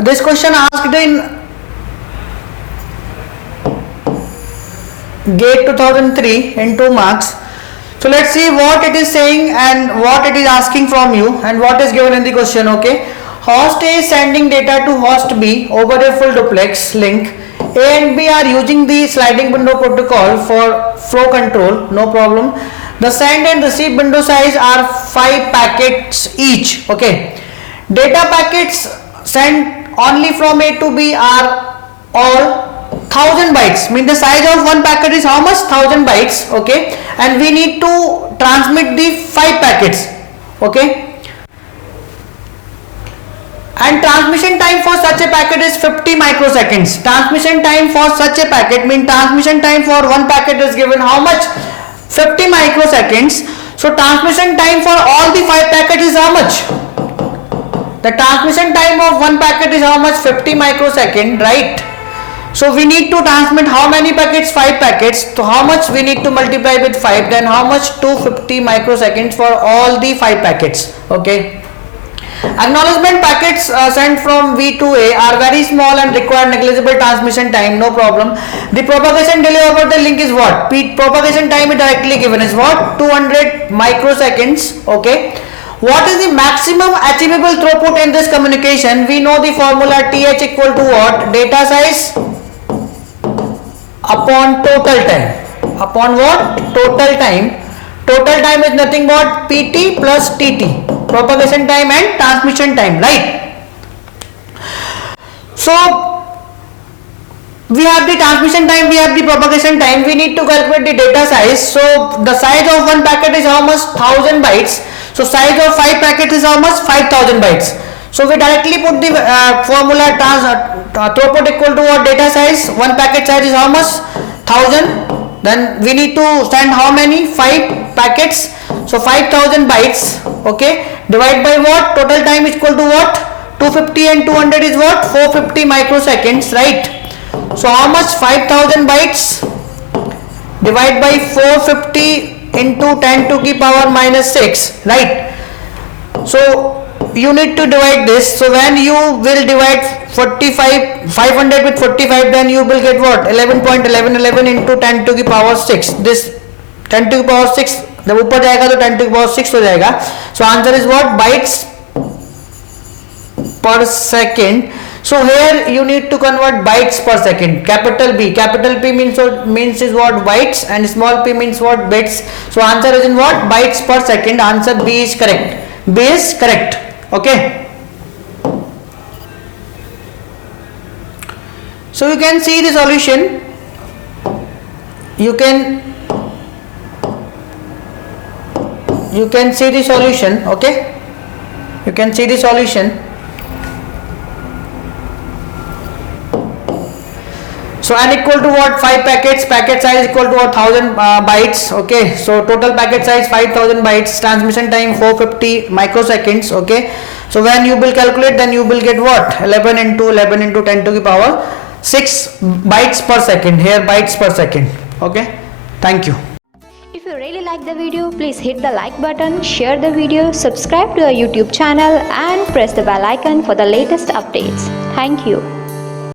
this question asked in GATE 2003 in 2 marks. So let's see what it is saying and what it is asking from you and what is given in the question. Okay, host A is sending data to host B over a full duplex link. A and B are using the sliding window protocol for flow control, no problem. The send and receive window size are 5 packets each. Okay, data packets sent only from A to B are all 1000 bytes, mean the size of one packet is how much? 1000 bytes. Okay, and we need to transmit the 5 packets. Okay, and transmission time for such a packet is 50 microseconds. Transmission time for such a packet mean transmission time for one packet is given how much? 50 microseconds. So transmission time for all the 5 packets is how much? The transmission time of one packet is how much? 50 microsecond, right? So we need to transmit how many packets? 5 packets. So how much we need to multiply with 5? Then how much? 250 microseconds for all the 5 packets. Okay. Acknowledgement packets sent from V to A are very small and require negligible transmission time, no problem. The propagation delay over the link is what? Propagation time is directly given is what? 200 microseconds. Okay. What is the maximum achievable throughput in this communication? We know the formula TH equal to what? Data size upon total time. Upon what? Total time. Total time is nothing but PT plus TT. Propagation time and transmission time, right? So we have the transmission time, we have the propagation time, we need to calculate the data size. So the size of one packet is how much? 1000 bytes. So size of 5 packets is how much? 5000 bytes. So we directly put the formula throughput equal to what? Data size. One packet size is how much? 1000. Then we need to send how many? 5 packets. So 5000 bytes. Okay. Divide by what? Total time is equal to what? 250 and 200 is what? 450 microseconds, right? So how much? 5000 bytes divide by 450 into 10 to the power minus 6, right? So you need to divide this. So when you will divide 500 with 45, then you will get what? 11.1111 into 10 to the power 6. This 10 to the power 6 जब ऊपर जाएगा तो 10 to the power 6 हो जाएगा. So answer is what? Bytes per second. So here you need to convert bytes per second. Capital B. Capital P means is what? Bytes, and small p means what? Bits. So answer is in what? Bytes per second. Answer B is correct. B is correct. Okay. So you can see the solution. You can see the solution. Okay. You can see the solution. So n equal to what? 5 packets. Packet size equal to what? 1000 bytes. Okay. So total packet size 5000 bytes. Transmission time 450 microseconds. Okay. So when you will calculate, then you will get what? 11 into 10 to the power 6 bytes per second. Here bytes per second. Okay. Thank you. If you really like the video, please hit the like button, share the video, subscribe to our YouTube channel and press the bell icon for the latest updates. Thank you.